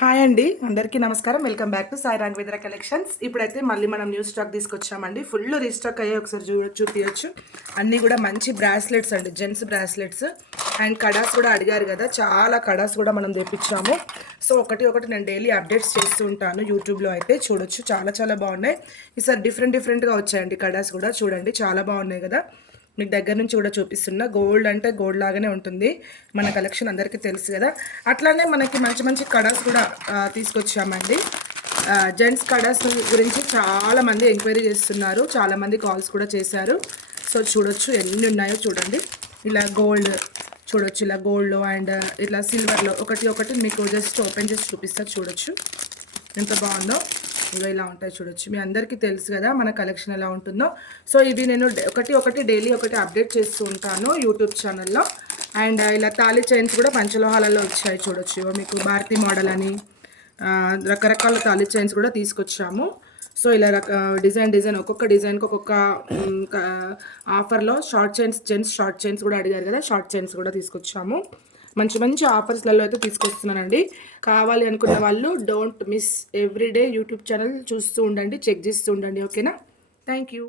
Hi అండి, అందరికీ నమస్కారం. Welcome back to Sai Raghavendra collections. ఇప్పుడైతే మళ్ళీ మనం న్యూ స్టాక్ తీసుకొచ్చామండి. ఫుల్ రీస్టాక్ అయ్యే ఒకసారి చూపించచ్చు. అన్నీ కూడా మంచి బ్రాస్లెట్స్ అండి, జెంట్స్ బ్రాస్లెట్స్ అండ్ కడాస్ కూడా అడిగారు కదా, చాలా కడాస్ కూడా మనం తెప్పించాము. సో ఒకటి నేను డైలీ అప్డేట్స్ చేస్తూ ఉంటాను యూట్యూబ్లో. అయితే చూడొచ్చు, చాలా చాలా బాగున్నాయి. ఈసారి డిఫరెంట్గా వచ్చాయండి కడాస్ కూడా. చూడండి, చాలా బాగున్నాయి కదా. మీకు దగ్గర నుంచి కూడా చూపిస్తున్నా. గోల్డ్ అంటే గోల్డ్ లాగానే ఉంటుంది మన కలెక్షన్, అందరికీ తెలుసు కదా. అట్లానే మనకి మంచి మంచి కడాస్ కూడా తీసుకొచ్చామండి. జెంట్స్ కడాస్ గురించి చాలామంది ఎంక్వైరీ చేస్తున్నారు, చాలామంది కాల్స్ కూడా చేశారు. సో చూడొచ్చు ఎన్ని ఉన్నాయో చూడండి. ఇలా గోల్డ్ చూడొచ్చు, ఇలా గోల్డ్లో అండ్ ఇట్లా సిల్వర్లో ఒకటి మీకు జస్ట్ ఓపెన్ చేసి చూపిస్తా. చూడొచ్చు ఎంత బాగుందో. ఇవి ఇలా ఉంటాయి చూడొచ్చు. మీ అందరికీ తెలుసు కదా మన కలెక్షన్ ఎలా ఉంటుందో. సో ఇవి నేను ఒకటి డైలీ అప్డేట్ చేస్తూ ఉంటాను యూట్యూబ్ ఛానల్లో. అండ్ ఇలా తాళి చైన్స్ కూడా పంచలోహాలలో వచ్చాయి చూడొచ్చు. మీకు భారతీ మోడల్ అని రకరకాల తాళి చైన్స్ కూడా తీసుకొచ్చాము. సో ఇలా డిజైన్ ఒక్కొక్క డిజైన్కి ఒక్కొక్క ఆఫర్లో short chains, gents short chains కూడా అడిగారు కదా, షార్ట్ చైన్స్ కూడా తీసుకొచ్చాము. మంచి ఆఫర్స్లలో అయితే తీసుకొస్తున్నానండి. కావాలి అనుకున్న వాళ్ళు don't miss everyday YouTube channel చూస్తూ ఉండండి, చెక్ చేస్తూ ఉండండి. ఓకేనా? Thank you.